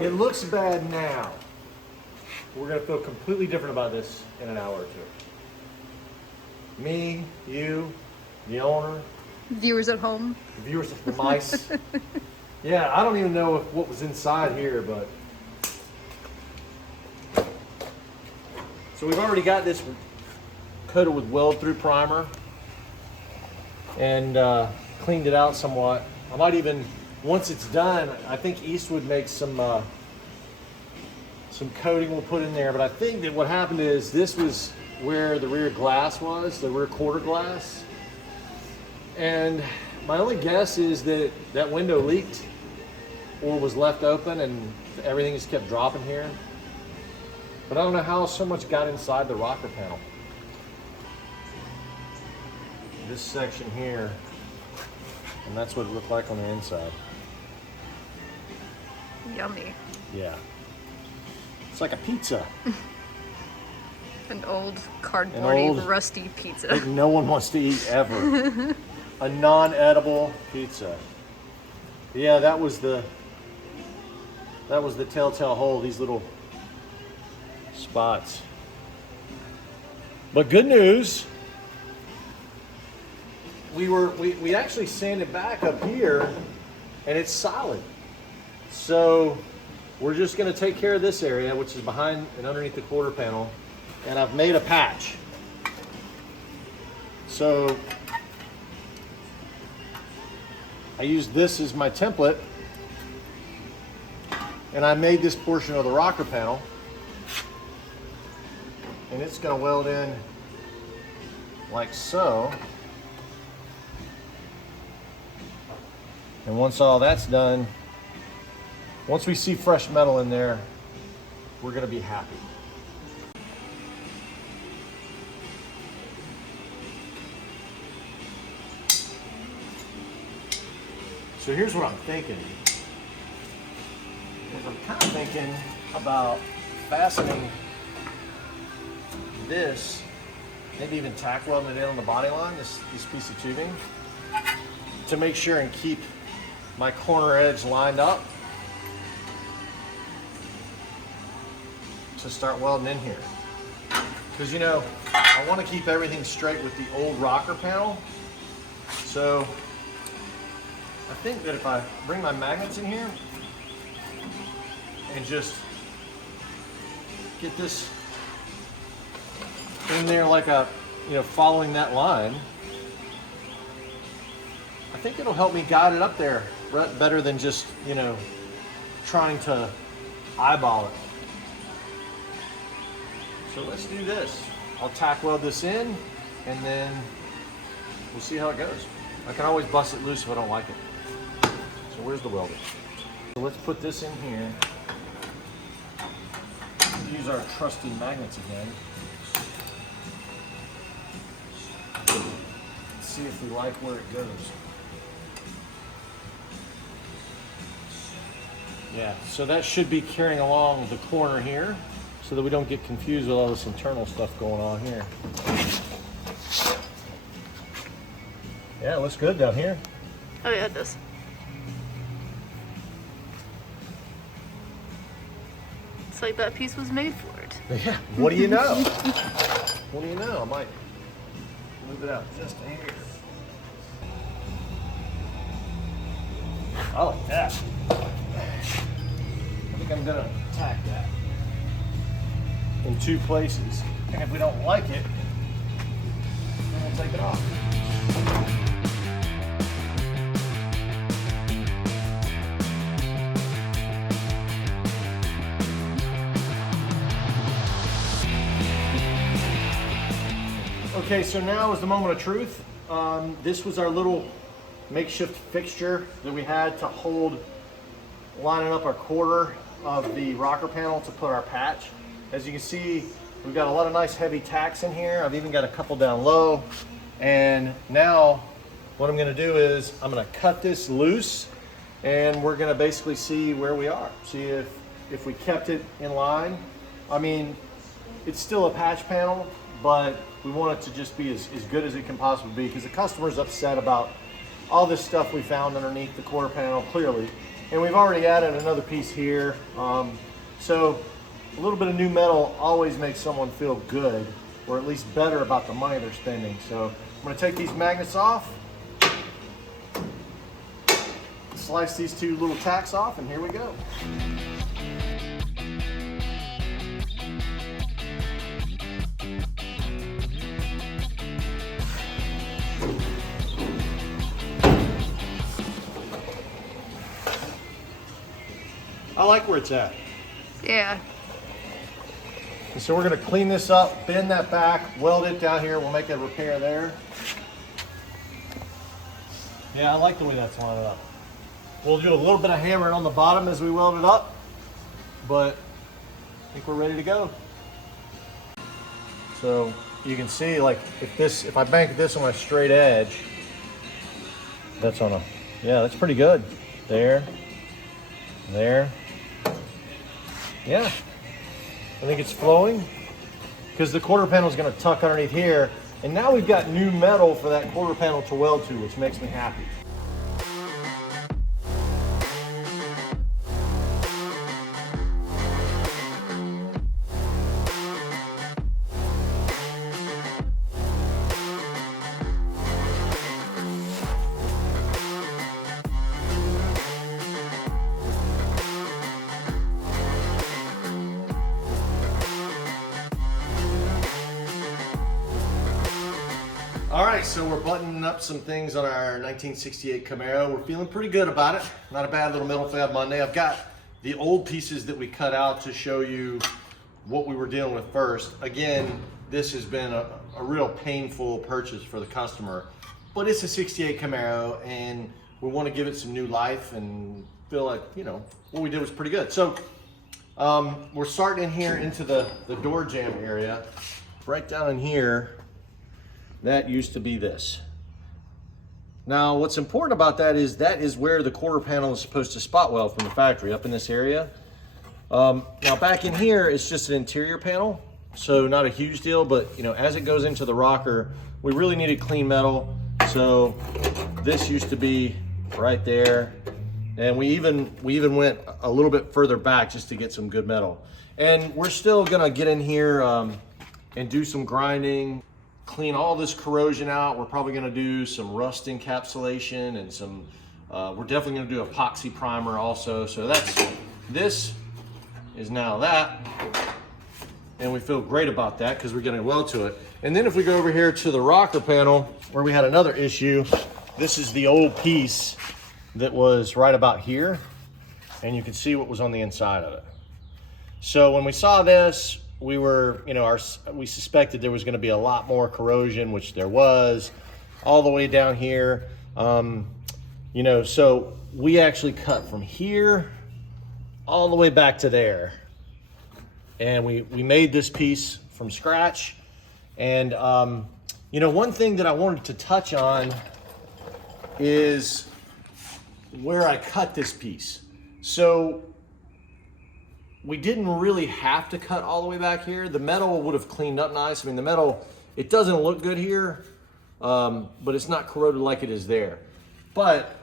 It looks bad now. We're gonna feel completely different about this in an hour or two. Me, you, the owner. Viewers at home. The viewers, the mice. Yeah, I don't even know what was inside here, but. So we've already got this coated with weld-through primer and cleaned it out somewhat. I might even, once it's done, I think Eastwood makes some coating we'll put in there, but I think that what happened is this was where the rear glass was, the rear quarter glass. And my only guess is that that window leaked or was left open and everything just kept dropping here. But I don't know how so much got inside the rocker panel. This section here, and that's what it looked like on the inside. Yummy. Yeah. It's like a pizza. An old cardboardy, rusty pizza. Like no one wants to eat ever. A non-edible pizza. Yeah, that was the telltale hole, these little spots. But good news, we actually sanded back up here and it's solid. So we're just gonna take care of this area, which is behind and underneath the quarter panel, and I've made a patch. So I used this as my template, and I made this portion of the rocker panel, and it's going to weld in like so. And once all that's done, once we see fresh metal in there, we're going to be happy. So here's what I'm thinking. I'm kind of thinking about fastening this, maybe even tack welding it in on the body line, this piece of tubing, to make sure and keep my corner edge lined up to start welding in here. Because, you know, I want to keep everything straight with the old rocker panel. So I think that if I bring my magnets in here and just get this in there like a, you know, following that line, I think it'll help me guide it up there better than just, you know, trying to eyeball it. So let's do this. I'll tack weld this in and then we'll see how it goes. I can always bust it loose if I don't like it. So where's the welder? So let's put this in here. Use our trusty magnets again. Let's see if we like where it goes. Yeah, so that should be carrying along the corner here so that we don't get confused with all this internal stuff going on here. Yeah, it looks good down here. Oh yeah, it does. It's like that piece was made for it. Yeah, what do you know? What do you know? I might move it out just a hair. I like that. I think I'm gonna tack that in two places. And if we don't like it, then we'll take it off. Okay, so now is the moment of truth. This was our little makeshift fixture that we had to hold, lining up our quarter of the rocker panel to put our patch. As you can see, we've got a lot of nice heavy tacks in here. I've even got a couple down low. And now what I'm gonna do is I'm gonna cut this loose and we're gonna basically see where we are. See if we kept it in line. I mean, it's still a patch panel, but we want it to just be as good as it can possibly be because the customer's upset about all this stuff we found underneath the quarter panel, clearly. And we've already added another piece here. So a little bit of new metal always makes someone feel good, or at least better about the money they're spending. So I'm gonna take these magnets off, slice these two little tacks off, and here we go. I like where it's at. Yeah. And so we're gonna clean this up, bend that back, weld it down here. We'll make a repair there. Yeah, I like the way that's lined up. We'll do a little bit of hammering on the bottom as we weld it up, but I think we're ready to go. So you can see, like, if I bank this on a straight edge, that's on a, yeah, that's pretty good. There, there. Yeah, I think it's flowing because the quarter panel is going to tuck underneath here. And now we've got new metal for that quarter panel to weld to, which makes me happy. All right, so we're buttoning up some things on our 1968 Camaro. We're feeling pretty good about it. Not a bad little metal fab Monday. I've got the old pieces that we cut out to show you what we were dealing with first. Again, this has been a real painful purchase for the customer, but it's a 68 Camaro and we want to give it some new life and feel like, you know, what we did was pretty good. So we're starting in here into the door jamb area. Right down in here, that used to be this. Now, what's important about that is where the quarter panel is supposed to spot weld from the factory, up in this area. Now, back in here, it's just an interior panel, so not a huge deal, but you know, as it goes into the rocker, we really needed clean metal. So this used to be right there, and we even went a little bit further back just to get some good metal. And we're still gonna get in here and do some grinding, clean all this corrosion out. We're probably gonna do some rust encapsulation and some, we're definitely gonna do epoxy primer also. So this is now that. And we feel great about that because we're getting well to it. And then if we go over here to the rocker panel where we had another issue, this is the old piece that was right about here. And you can see what was on the inside of it. So when we saw this, we were, you know, we suspected there was going to be a lot more corrosion, which there was, all the way down here. You know, so we actually cut from here all the way back to there. And we made this piece from scratch. And, you know, one thing that I wanted to touch on is where I cut this piece. So we didn't really have to cut all the way back here. The metal would have cleaned up nice. I mean, the metal, it doesn't look good here, but it's not corroded like it is there. But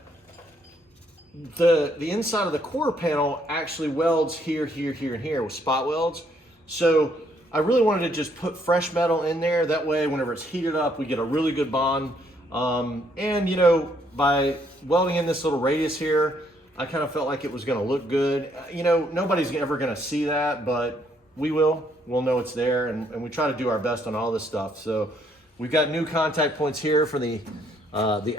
the inside of the quarter panel actually welds here, here, here, and here with spot welds. So I really wanted to just put fresh metal in there. That way, whenever it's heated up, we get a really good bond. And you know, by welding in this little radius here, I kind of felt like it was going to look good. You know, nobody's ever going to see that, but we will. We'll know it's there, and we try to do our best on all this stuff. So we've got new contact points here for the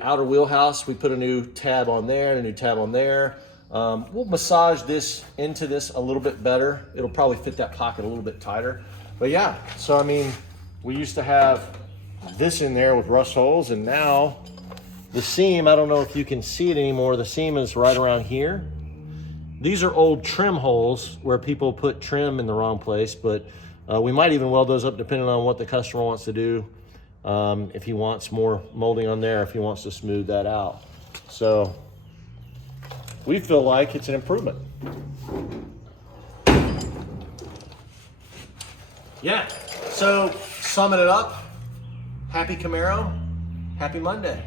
outer wheelhouse. We put a new tab on there and a new tab on there. We'll massage this into this a little bit better. It'll probably fit that pocket a little bit tighter. But yeah, so I mean, we used to have this in there with rust holes, and now the seam, I don't know if you can see it anymore, the seam is right around here. These are old trim holes where people put trim in the wrong place, but we might even weld those up depending on what the customer wants to do. If he wants more molding on there, if he wants to smooth that out. So we feel like it's an improvement. Yeah, so summing it up, happy Camaro, happy Monday.